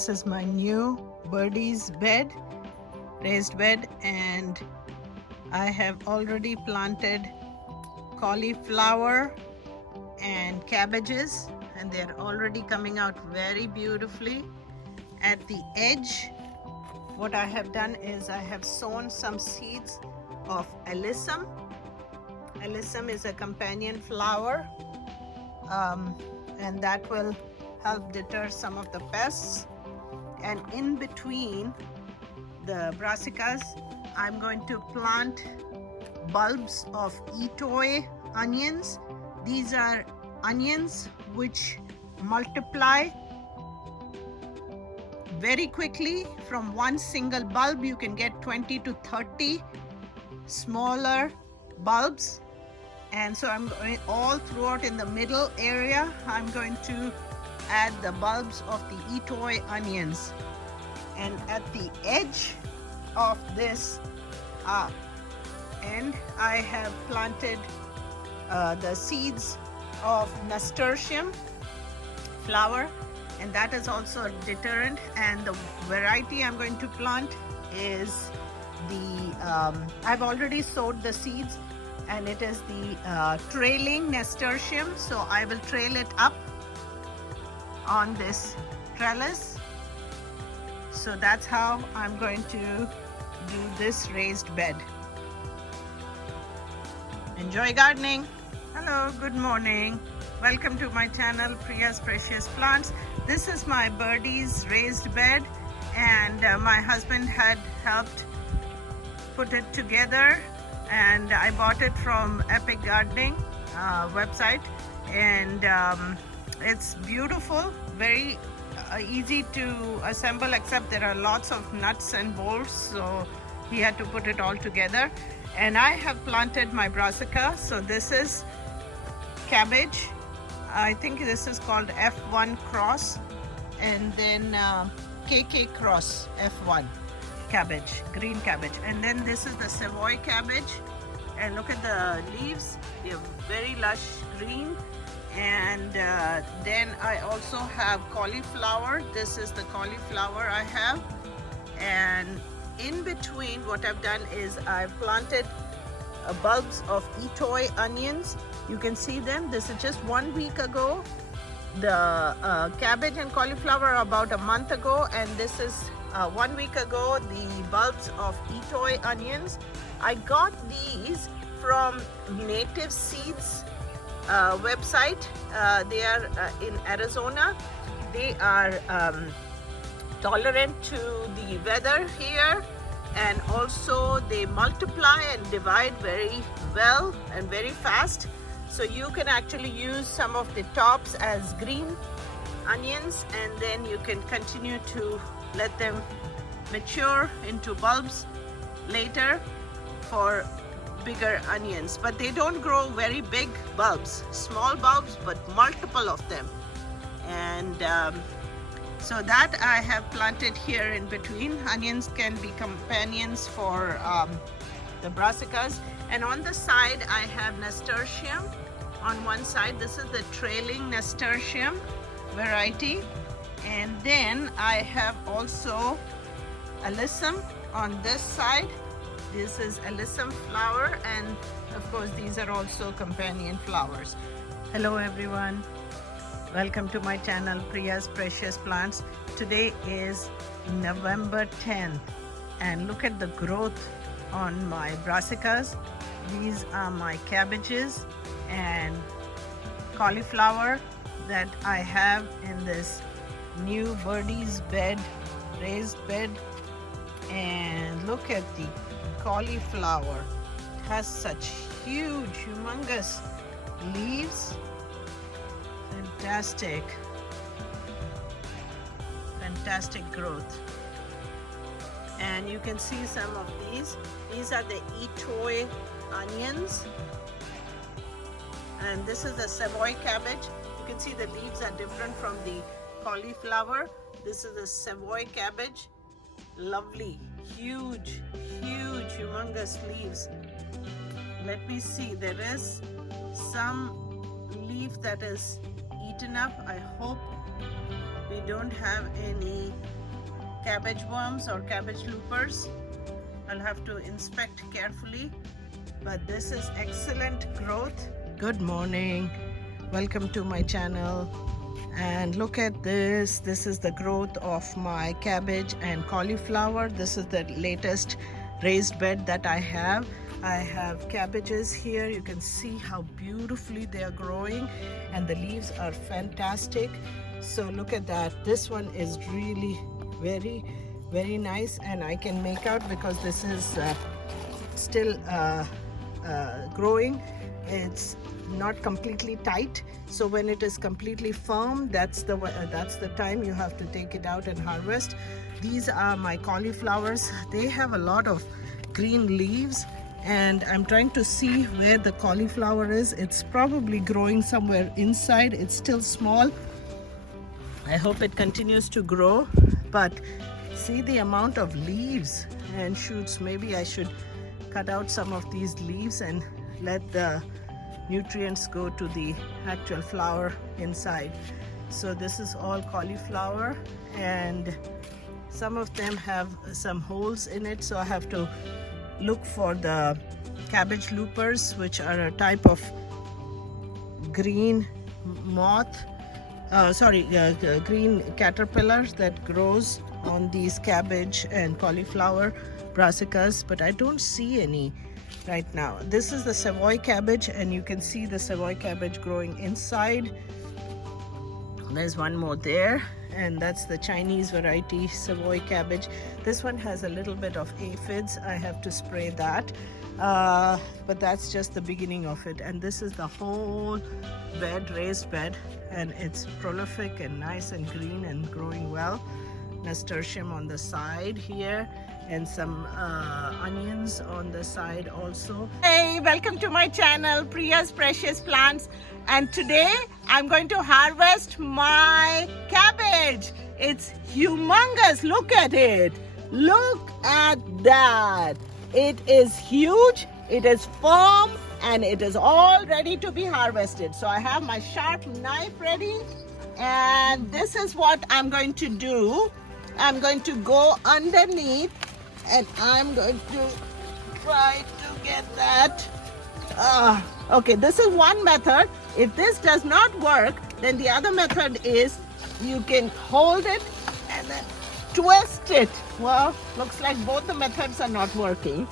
This is my new Birdies bed, raised bed, and I have already planted cauliflower and cabbages, and they're already coming out very beautifully. At the edge, what I have done is I have sown some seeds of alyssum. Alyssum is a companion flower, and that will help deter some of the pests. And in between the brassicas, I'm going to plant bulbs of itoy onions. These are onions which multiply very quickly. From one single bulb you can get 20 to 30 smaller bulbs, and so I'm going all throughout in the middle area. I'm going to add the bulbs of the itoy onions, and at the edge of this end I have planted the seeds of nasturtium flower, and that is also a deterrent. And the variety I'm going to plant is the I've already sowed the seeds, and it is the trailing nasturtium, so I will trail it up on this trellis. So that's how I'm going to do this raised bed. Enjoy gardening. Hello, good morning. Welcome to my channel, Priya's Precious Plants. This is my Birdies raised bed, and my husband had helped put it together, and I bought it from Epic Gardening website, and it's beautiful, very easy to assemble, except there are lots of nuts and bolts, so he had to put it all together. And I have planted my brassica. So this is cabbage. I think this is called F1 cross, and then KK cross F1 cabbage, green cabbage. And then this is the Savoy cabbage, and look at the leaves, they're very lush green. And then I also have cauliflower. This is the cauliflower I have, and in between what I've done is I've planted bulbs of itoy onions. You can see them. This is just 1 week ago. The cabbage and cauliflower about a month ago, and this is 1 week ago the bulbs of itoy onions. I got these from Native Seeds website. They are in Arizona. They are tolerant to the weather here, and also they multiply and divide very well and very fast. So you can actually use some of the tops as green onions, and then you can continue to let them mature into bulbs later for bigger onions. But they don't grow very big bulbs, small bulbs, but multiple of them. And so that I have planted here in between. Onions can be companions for the brassicas. And on the side I have nasturtium on one side. This is the trailing nasturtium variety. And then I have also alyssum on this side. This is alyssum flower, and of course these are also companion flowers. Hello everyone. Welcome to my channel, Priya's Precious Plants. Today is November 10th, and look at the growth on my brassicas. These are my cabbages and cauliflower that I have in this new Birdies bed, raised bed. And look at the cauliflower. It has such huge, humongous leaves. Fantastic growth. And you can see some of these. These are the itoy onions, and this is the Savoy cabbage. You can see the leaves are different from the cauliflower. This is the Savoy cabbage. Lovely, huge, humongous leaves. Let me see, there is some leaf that is eaten up. I hope We don't have any cabbage worms or cabbage loopers. I'll have to inspect carefully, but this is excellent growth. Good morning, welcome to my channel. And look at this. This is the growth of my cabbage and cauliflower. This is the latest raised bed that I have. I have cabbages here. You can see how beautifully they are growing, and the leaves are fantastic. So look at that. This one is really very nice, and I can make out because this is still growing. It's not completely tight, so when it is completely firm, that's the time you have to take it out and harvest. These are my cauliflowers. They have a lot of green leaves, and I'm trying to see where the cauliflower is. It's probably growing somewhere inside. It's still small. I hope it continues to grow, but see the amount of leaves and shoots. Maybe I should cut out some of these leaves and let the nutrients go to the actual flower inside. So this is all cauliflower, and some of them have some holes in it, so I have to look for the cabbage loopers, which are a type of green moth, green caterpillar that grows on these cabbage and cauliflower brassicas, but I don't see any right now. This is the Savoy cabbage, and you can see the Savoy cabbage growing inside. There's one more there, and that's the Chinese variety Savoy cabbage. This one has a little bit of aphids. I have to spray that, but that's just the beginning of it. And this is the whole bed, raised bed, and it's prolific and nice and green and growing well. Nasturtium on the side here, and some onions on the side also. Hey, welcome to my channel, Priya's Precious Plants. And today I'm going to harvest my cabbage. It's humongous. Look at it. Look at that. It is huge, it is firm, and it is all ready to be harvested. So I have my sharp knife ready, and this is what I'm going to do. I'm going to go underneath, and I'm going to try to get that. Okay, this is one method. If this does not work, then the other method is you can hold it and then twist it. Well, looks like both the methods are not working,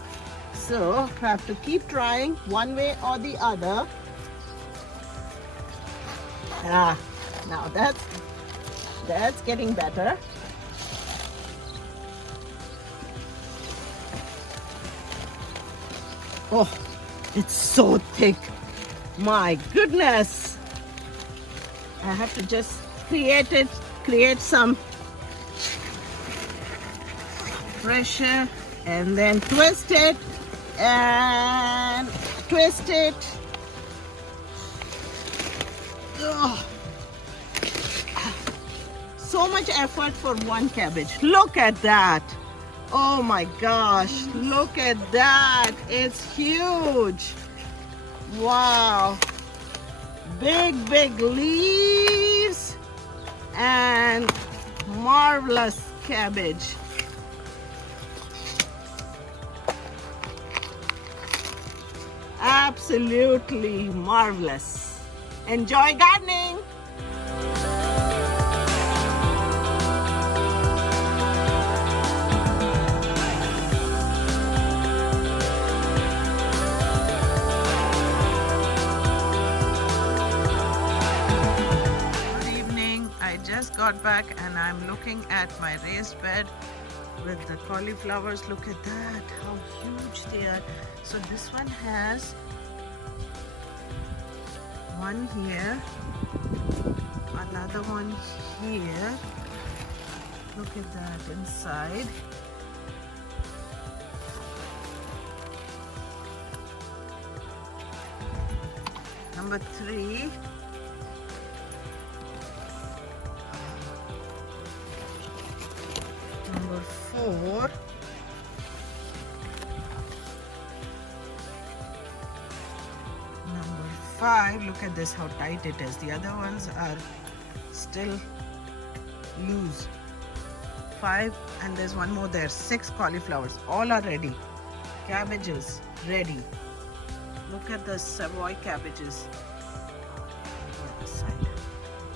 so I have to keep trying one way or the other. Now that's getting better. Oh, it's so thick. My goodness. I have to just create some pressure, and then twist it and twist it. Oh. So much effort for one cabbage. Look at that. Oh my gosh, look at that. It's huge. Wow. Big leaves and marvelous cabbage. Absolutely marvelous. Enjoy gardening. Just got back, and I'm looking at my raised bed with the cauliflowers. Look at that, how huge they are. So this one has one here, another one here. Look at that inside. Number 3. Number 4. Number 5. Look at this, how tight it is. The other ones are still loose. 5, and there's one more there. 6 cauliflowers. All are ready. Cabbages ready. Look at the Savoy cabbages. On the side.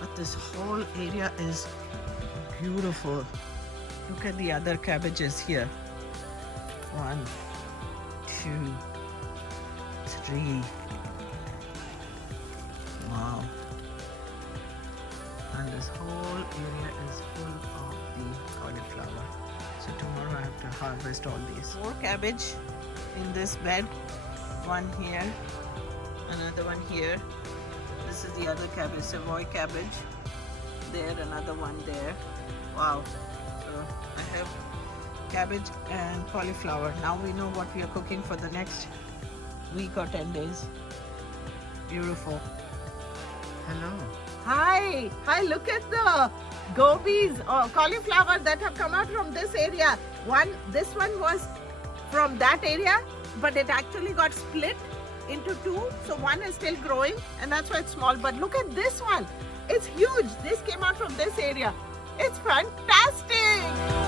But this whole area is beautiful. Look at the other cabbages here. 1, 2, 3. Wow. And this whole area is full of the cauliflower. So tomorrow I have to harvest all these. More cabbage in this bed. One here, another one here. This is the other cabbage, Savoy cabbage. There, another one there. Wow. So I have cabbage and cauliflower. Now we know what we are cooking for the next week or 10 days. Beautiful. Hello. Hi. Hi, look at the gobies or cauliflower that have come out from this area. This one was from that area, but it actually got split into 2. So one is still growing and that's why it's small. But look at this one. It's huge. This came out from this area. It's fantastic.